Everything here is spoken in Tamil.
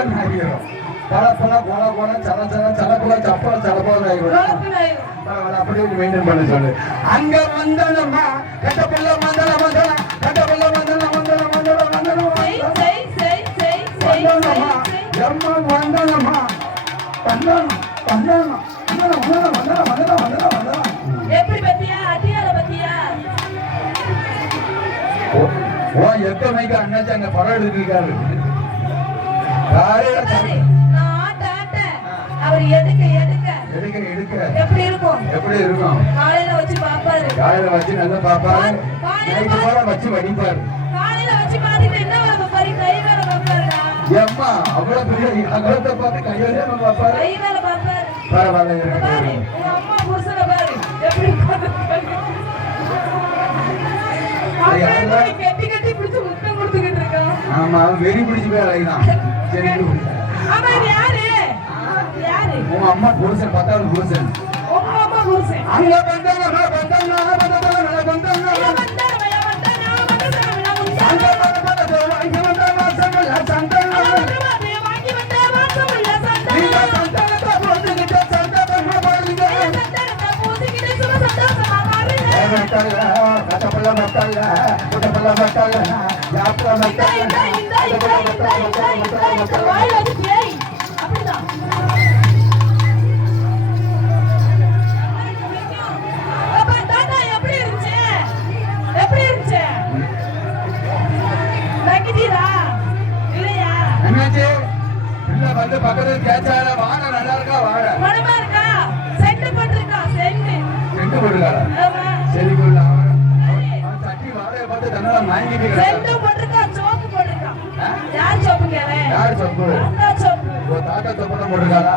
ಗೋಳನ್ ಹಾಕಿರೋ ಪಳ ಪಳ ಗೋಳ ಗೋಳ ಚಲ ಚಲ ಚಲ ಗೋಳ ಚಪ್ಪಲ ಚಲ அப்படி மெயின்டைன் பண்ண சொல்லு. அங்க வந்தனம்மா கட்ட பிள்ளை வந்தன வந்தன கட்ட பிள்ளை வந்தன வந்தன வந்தன வந்தன வந்தனம்மா வந்தனம்மா. வந்தனம் வந்தனம் எப்படி பத்தியா? அத்தியால பத்தியா? ஓ எத்தனைக்கு அண்ணாச்சி அங்க படம் எடுத்துருக்காரு அவர் எடுக்க எடுக்க எடுக்க எடுக்க எப்படி இருக்கும்? எப்படி இருக்கும்? காலையில வச்சு பாப்பாரு. காலையில வச்சு நல்லா பாப்பாரு. வச்சு வடிப்பாரு. காலையில வச்சு பாத்துட்டு என்ன வேலை பாப்பாரு கை வேலை பாப்பாருடா ஏம்மா அவ்வளவு பெரிய அகலத்தை பார்த்து கையோட பாப்பாரு. கை வேலை பாப்பாரு. பரவாயில்ல ஆமா வெறி பிடிச்சு போய் அழகுதான் உங்க அம்மா புருஷன் பத்தாவது புருஷன் அங்க பந்தாங்க பந்தாங்க பந்தாங்க பந்தாங்க கட்டப்பள்ள மட்டல்ல கட்டப்பள்ள மட்டல்ல வந்து பக்கத்துல கேச்சால வாங்க நல்லா இருக்கா? வாங்க. பணமா இருக்கா? சென்ட் போட்டிருக்கா சென்ட் சென்ட் போட்டுருக்கா சரி கொள்ளலாம் செல்லு போட்டிருக்கான் சோப்பு போட்டிருக்கான் யார் சோப்பு யார் சோப்பு தாத்தா சோப்பு தான் போட்டிருக்காரா